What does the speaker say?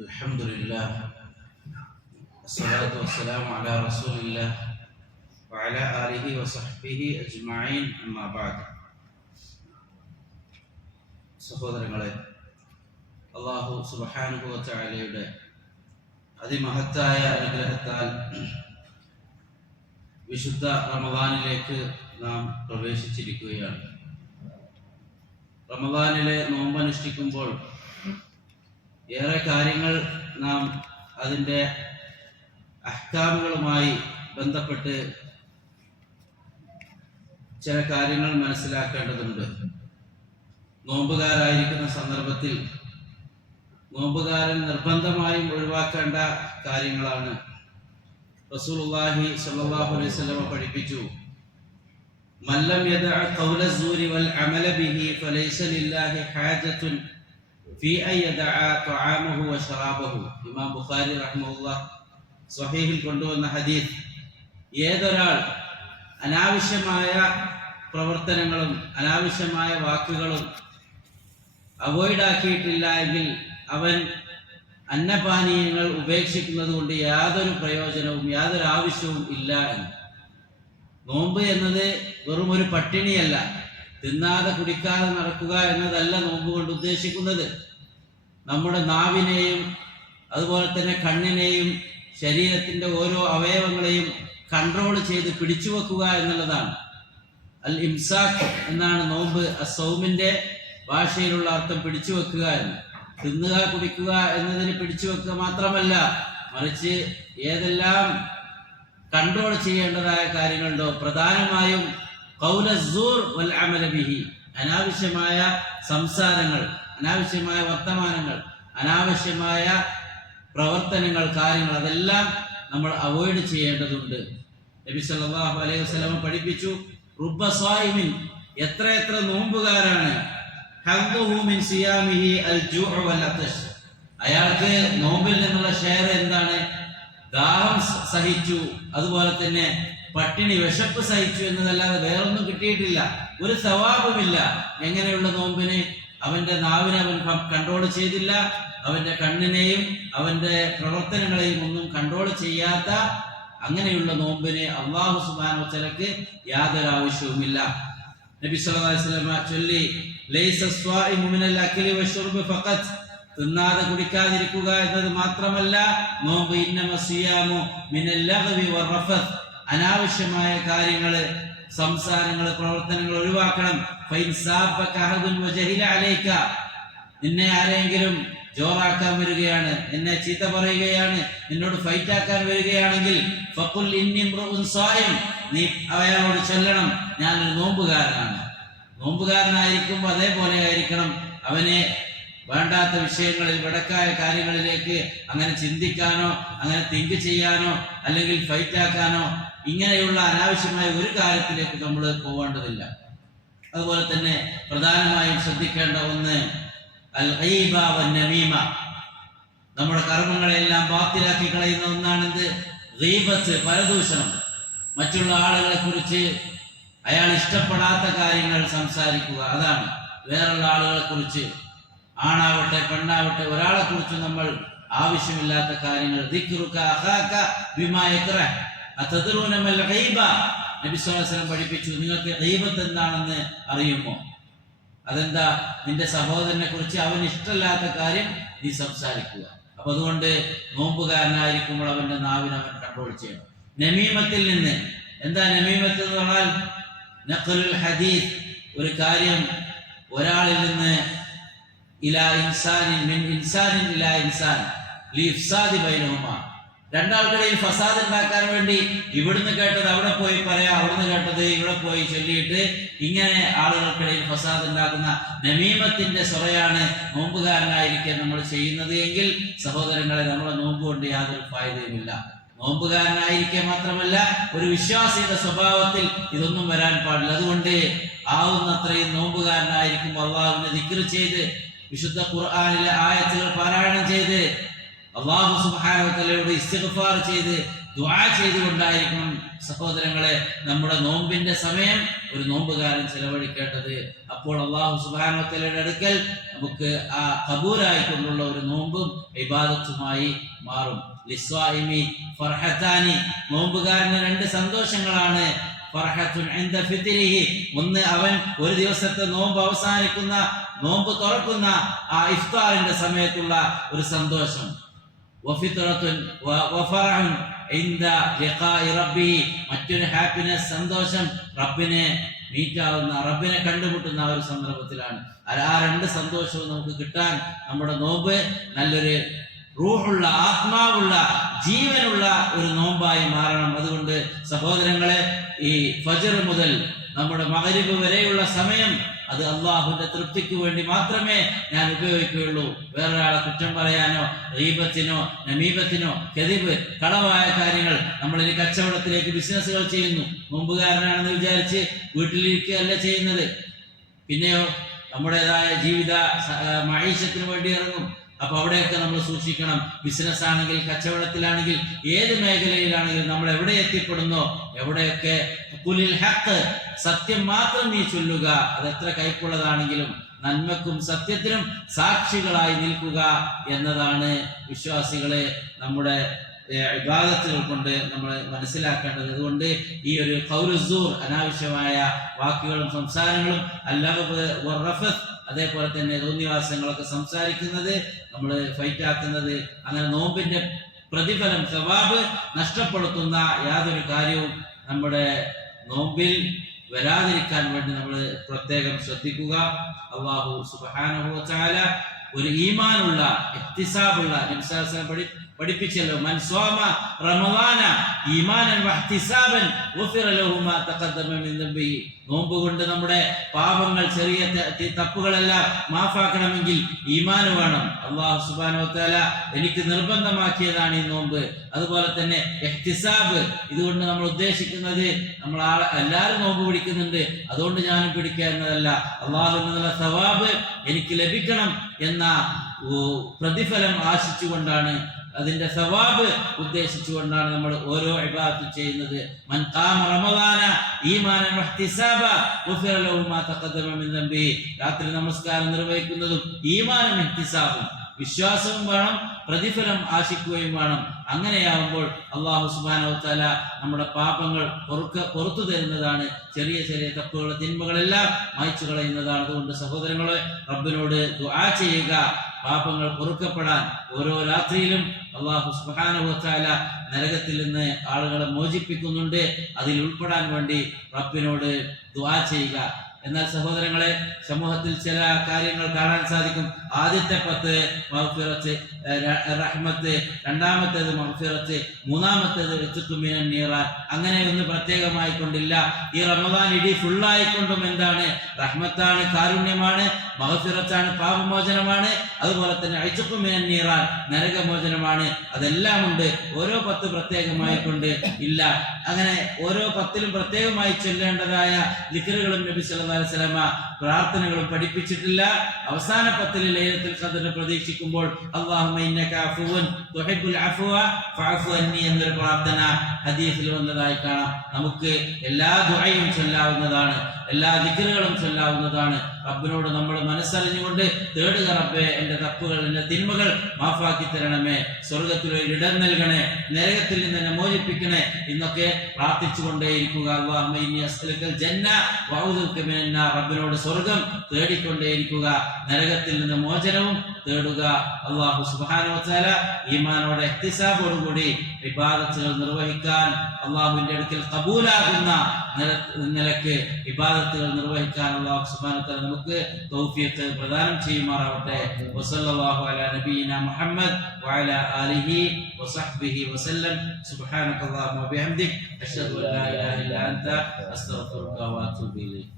الحمد لله والصلاة والسلام على رسول الله وعلى آله وصحبه أجمعين أما بعد സഹോദരങ്ങളെ, അല്ലാഹു സുബ്ഹാനഹു വ തആലയുടെ അതിമഹത്തായ അനുഗ്രഹത്താൽ വിശുദ്ധ റമദാനിലേക്ക് നാം പ്രവേശിച്ചിരിക്കുകയാണ്. റമദാനിലെ നോമ്പനുഷ്ഠിക്കുമ്പോൾ ഏറെ കാര്യങ്ങൾ നാം അതിൻ്റെ അഹ്കാമുകളുമായി ബന്ധപ്പെട്ട് ചില കാര്യങ്ങൾ മനസ്സിലാക്കേണ്ടതുണ്ട്. നോമ്പുകാരായിരിക്കുന്ന സന്ദർഭത്തിൽ നോമ്പുകാരൻ നിർബന്ധമായും ഒഴിവാക്കേണ്ട കാര്യങ്ങളാണ്. റസൂലുള്ളാഹി സ്വല്ലല്ലാഹു അലൈഹി വസല്ലം പഠിപ്പിച്ചു, മല്ലം യദഅ ഖൗല സൂരി വൽ അമല ബിഹി ഫലൈസ ലില്ലാഹി ഹാജത്തുൻ ഫീ അൻ യദഅ തആമഹു വ ശറാബഹു. ഇമാം ബുഖാരി റഹ്മഹുല്ലാഹ് സ്വഹീഹിൽ കൊണ്ടുവന്ന ഹദീസ്. ഏതൊരാൾ അനാവശ്യമായ പ്രവർത്തനങ്ങളും അനാവശ്യമായ വാക്കുകളും അവോയ്ഡ് ആക്കിയിട്ടില്ല എങ്കിൽ അവൻ അന്നപാനീയങ്ങൾ ഉപേക്ഷിക്കുന്നത് കൊണ്ട് യാതൊരു പ്രയോജനവും യാതൊരു ആവശ്യവും ഇല്ല എന്ന്. നോമ്പ് എന്നത് വെറും ഒരു പട്ടിണിയല്ല, തിന്നാതെ കുടിക്കാതെ നടക്കുക എന്നതല്ല നോമ്പ് കൊണ്ട് ഉദ്ദേശിക്കുന്നത്. നമ്മുടെ നാവിനെയും അതുപോലെ തന്നെ കണ്ണിനെയും ശരീരത്തിൻ്റെ ഓരോ അവയവങ്ങളെയും കൺട്രോൾ ചെയ്ത് പിടിച്ചു വെക്കുക എന്നുള്ളതാണ്. അൽ ഇംസാഖ് എന്നാണ് നോമ്പ് അസൗമിൻ്റെ ഭാഷയിലുള്ള അർത്ഥം, പിടിച്ചു വെക്കുക എന്ന്. തിന്നുക കുടിക്കുക എന്നതിന് പിടിച്ചു വെക്കുക മാത്രമല്ല, മറിച്ച് ഏതെല്ലാം കൺട്രോൾ ചെയ്യേണ്ടതായ കാര്യങ്ങളുണ്ടോ, പ്രധാനമായും ഖൗല സൂർ വൽ അമല ബിഹി, അനാവശ്യമായ സംസാരങ്ങൾ, അനാവശ്യമായ വർത്തമാനങ്ങൾ, അനാവശ്യമായ പ്രവർത്തനങ്ങൾ, കാര്യങ്ങൾ, അതെല്ലാം നമ്മൾ അവോയ്ഡ് ചെയ്യേണ്ടതുണ്ട്. നബി സല്ലല്ലാഹു അലൈഹി വസല്ലം പഠിപ്പിച്ചു, റുബ്ബ സായിമിൻ, എത്ര നോമ്പുകാരാണ്, ഹദ്ദുഹു മിൻ സിയാമിഹി അൽ ജൂഉ വൽ അതശ്, അയാൾക്ക് നോമ്പിൽ നിന്നുള്ള ഷെയർ എന്താണ്? ദാഹം സഹിച്ചു, അതുപോലെ തന്നെ പട്ടിണി വിശപ്പ് സഹിച്ചു എന്നതല്ലാതെ വേറൊന്നും കിട്ടിയിട്ടില്ല, ഒരു സവാബുമില്ല. എങ്ങനെയുള്ള നോമ്പിന്? അവന്റെ നാവിനെ അവൻ കൺട്രോൾ ചെയ്തില്ല, അവന്റെ കണ്ണിനെയും അവന്റെ പ്രവർത്തനങ്ങളെയും ഒന്നും കൺട്രോൾ ചെയ്യാത്ത അങ്ങനെയുള്ള നോമ്പിന് അല്ലാഹു സുബ്ഹാനഹു വ തആലക്ക് യാതൊരു ആവശ്യവുമില്ല. നബി സല്ലല്ലാഹു അലൈഹി വസല്ലം ചൊല്ലി, ലൈസ സ്വായിമു മിനൽ അക്ലി വശുർബി ഫഖത്ത്, തിന്നാതെ കുടിക്കാതിരിക്കുക എന്നത് മാത്രമല്ല നോമ്പ്, ഇന്നമ സിയാമു മിനൽ ലഗ്വി വറഫത്ത്, അനാവശ്യമായ കാര്യങ്ങള്, സംസാരങ്ങള്, പ്രവർത്തനങ്ങൾ ഒഴിവാക്കണം. ഫൈൻ സാബക അഹദുൻ വജഹില അലൈക, നിന്നെ ആരെങ്കിലും ജോറാക്കാൻ വരികയാണ്, എന്നെ ചീത്ത പറയുകയാണ്, നിന്നോട് ഫൈറ്റ് ആക്കാൻ വരികയാണെങ്കിൽ ഫഖുൽ ഇന്നി ഇംറുഉൻ സായിം, നീ അയാളോട് ചൊല്ലണം, ഞാനൊരു നോമ്പുകാരനാണ്. നോമ്പുകാരനായിരിക്കുമ്പോൾ അതേപോലെ ആയിരിക്കണം. അവനെ വേണ്ടാത്ത വിഷയങ്ങളിൽ, വടക്കായ കാര്യങ്ങളിലേക്ക് അങ്ങനെ ചിന്തിക്കാനോ അങ്ങനെ തിങ്ക് ചെയ്യാനോ അല്ലെങ്കിൽ ഫൈറ്റ് ആക്കാനോ ഇങ്ങനെയുള്ള അനാവശ്യമായ ഒരു കാര്യത്തിലേക്ക് നമ്മൾ പോവേണ്ടതില്ല. അതുപോലെ തന്നെ പ്രധാനമായും ശ്രദ്ധിക്കേണ്ട ഒന്ന് അൽ ഗീബ വൻ നമീമ, നമ്മുടെ കർമ്മങ്ങളെല്ലാം ബാത്തിലാക്കി കളയുന്ന ഒന്നാണിത്. ഗീബത്ത്, പരദൂഷണം, മറ്റുള്ള ആളുകളെ കുറിച്ച് അയാൾ ഇഷ്ടപ്പെടാത്ത കാര്യങ്ങൾ സംസാരിക്കുക, അതാണ്. വേറുള്ള ആളുകളെ കുറിച്ച്, ആണാവട്ടെ പെണ്ണാവട്ടെ, ഒരാളെ കുറിച്ച് നമ്മൾ ആവശ്യമില്ലാത്ത കാര്യങ്ങൾ. ദിക്റുക അഖാക ബിമാ യക്റഹ് അതദ്റൂന മൽ ഗീബ, നബി സല്ലല്ലാഹു അലൈഹി വസല്ലം പഠിപ്പിച്ചു, നിങ്ങൾക്ക് ഗീബത്ത് എന്താണെന്ന് അറിയുമോ? അതെന്താ? നിന്റെ സഹോദരനെ കുറിച്ച് അവന് ഇഷ്ടമില്ലാത്ത കാര്യം നീ സംസാരിക്കുക. അപ്പൊ അതുകൊണ്ട് നോമ്പുകാരനായിരിക്കുമ്പോൾ അവന്റെ നാവിനെ അവൻ കൺട്രോൾ ചെയ്യണം. നമീമത്തിൽ നിന്ന്, എന്താ നമീമത്ത് എന്ന് പറഞ്ഞാൽ? നഖ്ലുൽ ഹദീസ്, ഒരു കാര്യം ഒരാളിൽ നിന്ന് ഇലാ ഇൻസാനിൻ മിൻ ഇൻസാനിൻ ഇലാ ഇൻസാൻ ലിഫ്സാദി ബൈനഹുമാ, രണ്ടാൾക്കിടയിൽ ഫസാദ് ഉണ്ടാക്കാൻ വേണ്ടി ഇവിടുന്ന് കേട്ടത് അവിടെ പോയി പറയാം, അവിടുന്ന് കേട്ടത് ഇവിടെ പോയി ചൊല്ലിയിട്ട് ഇങ്ങനെ ആളുകൾക്കിടയിൽ ഫസാദ് ഉണ്ടാക്കുന്ന നമീമത്തിന്റെ സ്വറയാണ് നോമ്പുകാരനായിരിക്കാൻ നമ്മൾ ചെയ്യുന്നത് എങ്കിൽ സഹോദരങ്ങളെ, നമ്മളെ നോമ്പ് കൊണ്ട് യാതൊരു ഫായതയുമില്ല. നോമ്പുകാരനായിരിക്കെ മാത്രമല്ല, ഒരു വിശ്വാസിയുടെ സ്വഭാവത്തിൽ ഇതൊന്നും വരാൻ പാടില്ല. അതുകൊണ്ട് ആവുന്നത്രയും നോമ്പുകാരനായിരിക്കും അള്ളാഹുവിനെ ദിക്ർ ചെയ്ത്, വിശുദ്ധ ഖുർആനിലെ ആയത്തുകൾ പാരായണം ചെയ്ത്, അല്ലാഹു സുബ്ഹാനഹു വ തആലയോട് ഇസ്തിഗ്ഫാർ ചെയ്ത് ദുആ ചെയ്തുകൊണ്ടായിരിക്കണം സഹോദരങ്ങളെ നമ്മുടെ നോമ്പിന്റെ സമയം ഒരു നോമ്പുകാരൻ ചെലവഴിക്കേണ്ടത്. അപ്പോൾ അല്ലാഹു സുബ്ഹാനഹു വ തആലയുടെ അടുക്കൽ നമുക്ക് ആ ഖബൂലായിക്കൊണ്ടുള്ള ഒരു നോമ്പും ഇബാദത്തുമായി മാറും. ലിസ്വാഇമി ഫർഹത്താനി, നോമ്പുകാരന് രണ്ട് സന്തോഷങ്ങളാണ്. ഫർഹത്തുൻ ഇൻദ ഫിത്രിഹി, ഒന്ന് അവൻ ഒരു ദിവസത്തെ നോമ്പ് അവസാനിക്കുന്ന നോമ്പ് തുറക്കുന്ന ആ ഇഫ്താറിന്റെ സമയത്തുള്ള ഒരു സന്തോഷം. വഫിത്രത്തുൻ വഫറഉൻ ഇൻദ ലിഖാഇ റബ്ബിഹി, മറ്റൊരു ഹാപ്പിനെസ് സന്തോഷം റബ്ബിനെ മീറ്റാവുന്ന റബ്ബിനെ കണ്ടുമുട്ടുന്ന ആ ഒരു സന്ദർഭത്തിലാണ്. ആ രണ്ട് സന്തോഷവും നമുക്ക് കിട്ടാൻ നമ്മുടെ നോമ്പ് നല്ലൊരു റൂഹുള്ള, ആത്മാവുള്ള, ജീവനുള്ള ഒരു നോമ്പായി മാറണം. അതുകൊണ്ട് സഹോദരങ്ങളെ, ഈ ഫജ്ർ മുതൽ നമ്മുടെ മഗ്രിബ് വരെയുള്ള സമയം അത് അള്ളാഹുവിന്റെ തൃപ്തിക്ക് വേണ്ടി മാത്രമേ ഞാൻ ഉപയോഗിക്കുകയുള്ളൂ. വേറൊരാളെ കുറ്റം പറയാനോ ഗീബത്തിനോ നമീബത്തിനോ കദിബ്, കളവായ കാര്യങ്ങൾ, നമ്മളിനി കച്ചവടത്തിലേക്ക് ബിസിനസ്സുകൾ ചെയ്യുന്നു, നോമ്പുകാരനാണെന്ന് വിചാരിച്ച് വീട്ടിലിരിക്കുകയല്ല ചെയ്യുന്നത്. പിന്നെയോ നമ്മുടേതായ ജീവിത മഈശത്തിന് വേണ്ടി ഇറങ്ങും. അപ്പൊ അവിടെയൊക്കെ നമ്മൾ സൂക്ഷിക്കണം. ബിസിനസ് ആണെങ്കിൽ, കച്ചവടത്തിലാണെങ്കിൽ, ഏത് മേഖലയിലാണെങ്കിലും നമ്മൾ എവിടെ എത്തിപ്പെടുന്നോ, എവിടെയൊക്കെ ഖുലിൽ ഹഖ്, സത്യം മാത്രം നീ ചൊല്ലുക, അത് എത്ര കൈപ്പുള്ളതാണെങ്കിലും നന്മക്കും സത്യത്തിനും സാക്ഷികളായി നിൽക്കുക എന്നതാണ് വിശ്വാസികളെ നമ്മുടെ ഇബാദത്തുകൾ കൊണ്ട് നമ്മൾ മനസ്സിലാക്കേണ്ടത്. അതുകൊണ്ട് ഈ ഒരു ഖൗലുസ്സൂർ, അനാവശ്യമായ വാക്കുകളും സംസാരങ്ങളും, അല്ലഗ്വ് വറഫത്ത്, അതേപോലെ തന്നെ തോന്നിവാസങ്ങളൊക്കെ സംസാരിക്കുന്നത്, നമ്മൾ ഫൈറ്റ് ആക്കുന്നത്, അങ്ങനെ നോമ്പിന്റെ പ്രതിഫലം സവാബ് നഷ്ടപ്പെടുത്തുന്ന യാതൊരു കാര്യവും നമ്മുടെ നോമ്പിൽ വരാതിരിക്കാൻ വേണ്ടി നമ്മൾ പ്രത്യേകം ശ്രദ്ധിക്കുക. അല്ലാഹു സുബ്ഹാനഹു വ തആല ഒരു ഈമാനുള്ള, ഇഹ്തിസാബുള്ള, നബി സല്ലല്ലാഹു അലൈഹി വസല്ലം പഠിപ്പിച്ചല്ലോ, മൻ സ്വാമ റമളാന ഈമാനൻ വഹ്തിസാബൻ ഗുഫിറ ലഹു മാ തഖദ്ദമ മിൻ ദംബിഹി, നോമ്പ് കൊണ്ട് നമ്മുടെ പാപങ്ങൾ, ചെറിയ തപ്പുകളെല്ലാം മാഫാക്കണമെങ്കിൽ ഈമാൻ വേണം. അല്ലാഹു സുബ്ഹാനഹു വ തആല എനിക്ക് നിർബന്ധമാക്കിയതാണ് ഈ നോമ്പ്. അതുപോലെ തന്നെ ഇഹ്തിസാബ്, ഇതുകൊണ്ട് നമ്മൾ ഉദ്ദേശിക്കുന്നത് നമ്മൾ എല്ലാവരും നോമ്പ് പിടിക്കുന്നുണ്ട് അതുകൊണ്ട് ഞാനും പിടിക്കുക എന്നതല്ല. അല്ലാഹുവിൽ നിന്നുള്ള സവാബ് എനിക്ക് ലഭിക്കണം എന്ന പ്രതിഫലം ആശിച്ചുകൊണ്ടാണ്, അതിന്റെ സവാബ് ഉദ്ദേശിച്ചുകൊണ്ടാണ് നമ്മൾ ഓരോ ഇബാദത്ത് ചെയ്യുന്നത്. മൻ ഖാമ റമളാന ഈമാനൻ വഹ്തിസാബ ഗുഫിറ ലഹു മാ തഖദ്ദമ മിൻ ദംബിഹി, രാത്രി നമസ്കാരം നിർവഹിക്കുന്നതും ഈമാനും ഇഹ്തിസാബും, വിശ്വാസവും വേണം, പ്രതിഫലം ആശിക്കുകയും വേണം. അങ്ങനെയാവുമ്പോൾ അല്ലാഹു സുബ്ഹാനഹു വ തആല നമ്മുടെ പാപങ്ങൾ പുറത്തു തരുന്നതാണ്. ചെറിയ ചെറിയ തപ്പുകൾ, തിന്മകളെല്ലാം മായ്ച്ചു കളയുന്നതാണ്. അതുകൊണ്ട് സഹോദരങ്ങളെ, റബ്ബിനോട് ദുആ ചെയ്യുക, പാപങ്ങൾ പൊറുക്കപ്പെടാൻ. ഓരോ രാത്രിയിലും അല്ലാഹു സുബ്ഹാനഹു വ തആല നരകത്തിൽ നിന്ന് ആളുകളെ മോചിപ്പിക്കുന്നുണ്ട്. അതിൽ ഉൾപ്പെടാൻ വേണ്ടി റബ്ബിനോട് ദുആ ചെയ്യുക. എന്നാൽ സഹോദരങ്ങളെ, സമൂഹത്തിൽ ചില കാര്യങ്ങൾ കാണാൻ സാധിക്കും. ആദ്യത്തെ 10 മഗ്ഫിറത്ത്, റഹ്മത്ത്, രണ്ടാമത്തേത് മഗ്ഫിറത്ത്, മൂന്നാമത്തേത് ഇത്ഖു മിനൻ നീറാൻ, അങ്ങനെ ഒന്ന് പ്രത്യേകമായി കൊണ്ടില്ല. ഈ റമദാൻ ഇടി ഫുള്ളായിക്കൊണ്ടും എന്താണ്? റഹ്മത്താണ്, കാരുണ്യമാണ്, മഗ്ഫിറത്താണ്, പാപമോചനമാണ്, അതുപോലെ തന്നെ ഇത്ഖു മിനൻ നീറാൻ, നരകമോചനമാണ്. അതെല്ലാം ഉണ്ട്. ഓരോ 10 പ്രത്യേകമായി കൊണ്ട് ഇല്ല. അങ്ങനെ ഓരോ 10ലും പ്രത്യേകമായി ചൊല്ലേണ്ടതായ ദിക്റുകളും നബി സല്ലല്ലാഹു അലൈഹി വസല്ലമ പ്രാർത്ഥനകളും പഠിപ്പിച്ചിട്ടില്ല. അവസാന 10ൽ ലൈലത്തുൽ ഖദ്റിനെ പ്രതീക്ഷിക്കുമ്പോൾ അല്ലാഹുമ്മ ഇന്നക അഫുവൻ തുഹിബ്ബുൽ അഫ്വ ഫഅഫു അന്നി എന്നൊരു പ്രാർത്ഥന ഹദീസിൽ വന്നതായി കാണാം. നമുക്ക് എല്ലാ ദുആയും ചൊല്ലാവുന്നതാണ്, എല്ലാ ദിക്റുകളും ചൊല്ലാവുന്നതാണ്. റബ്ബിനോട് നമ്മൾ മനസ്സറിഞ്ഞുകൊണ്ട് തേടുക, റബ്ബേ എൻ്റെ തപ്പുകൾ, എൻ്റെ തിന്മകൾ മാഫാക്കി തരണമേ, സ്വർഗത്തിൽ ഒരു ഇടം നൽകണേ, നരകത്തിൽ നിന്ന് എന്നെ മോചിപ്പിക്കണേ എന്നൊക്കെ പ്രാർത്ഥിച്ചുകൊണ്ടേയിരിക്കുക. അല്ലാഹുമ്മ ഇന്നി അസ്അലുക്കൽ ജന്ന വഅഊദു ബിക മിനൻ നാർ, റബ്ബിനോട് സ്വർഗം തേടിക്കൊണ്ടേയിരിക്കുക, നരകത്തിൽ നിന്ന് മോചനവും തേടുക. അല്ലാഹു സുബ്ഹാനഹു വ തആല ഈമാനോടെ ഇഹ്തിസാബോടുകൂടി ഇബാദത്തുകൾ നിർവഹിക്കാൻ, അല്ലാഹുവിന്റെ അടുക്കൽ ഖബൂലാകുന്ന നിലക്ക് ഇബാദത്തുകൾ നിർവഹിക്കാൻ അല്ലാഹു സുബ്ഹാനഹു വ തആല നമുക്ക് തൗഫീഖ് പ്രദാനം ചെയ്യുമാറാവട്ടെ. വസല്ലല്ലാഹു അലാ നബിയിന മുഹമ്മദ് വഅലാ ആലിഹി വസഹ്ബിഹി വസല്ലം. സുബ്ഹാനകല്ലാഹുമ്മ വബിഹംദിക അശ്ഹദു അൻ ലാ ഇലാഹ ഇല്ല അൻത അസ്തഗ്ഫിറുക വഅതൂബു ഇലൈക്.